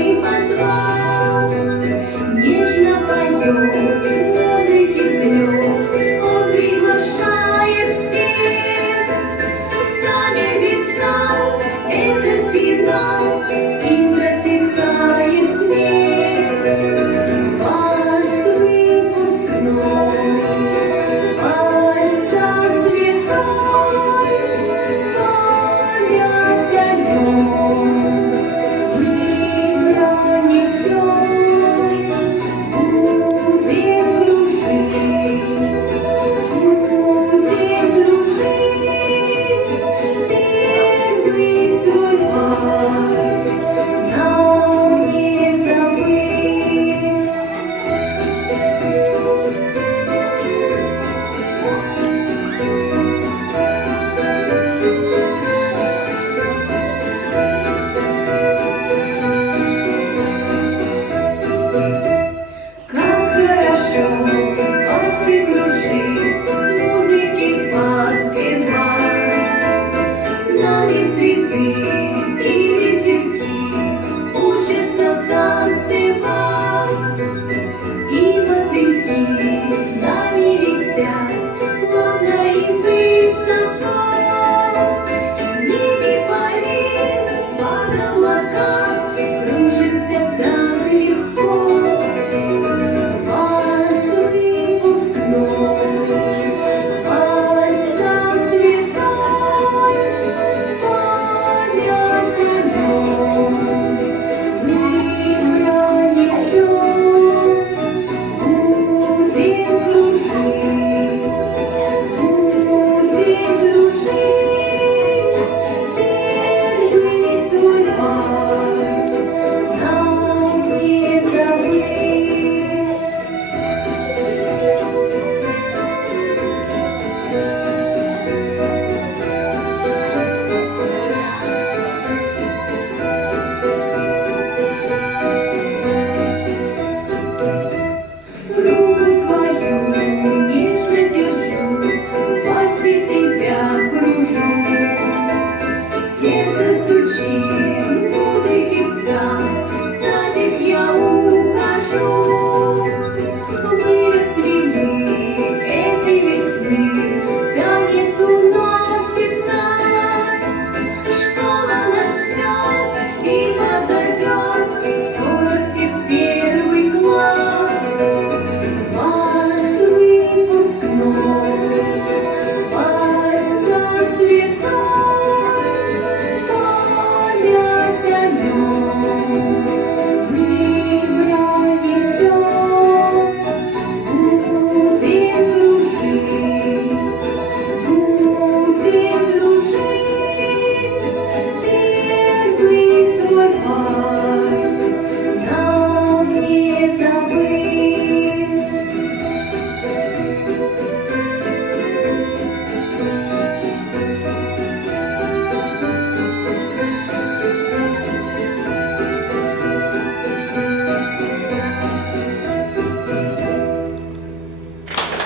и позвал. Нежно поет музыки слез, он приглашает всех. Замер весал этот финал, и затихает смех. Вальс выпускной, вальс со слезой, память о нем мы пронесем. Будем дружить, первый свой вальс нам не забыть. Как хорошо вальсы кружить, музыки подпевать. С нами цветы и ветерки учатся танцевать. И мотыльки с нами летят плавно и высоко. С ними парим под облака, кружимся так легко. Вальс выпускной, вальс со слезой, память о нем мы пронесем. Будем кружить, первый свой вальс нам не забыть. Руку твою нежно держу, в вальсе тебя кружу. Сердце стучит, музыки в такт, садик я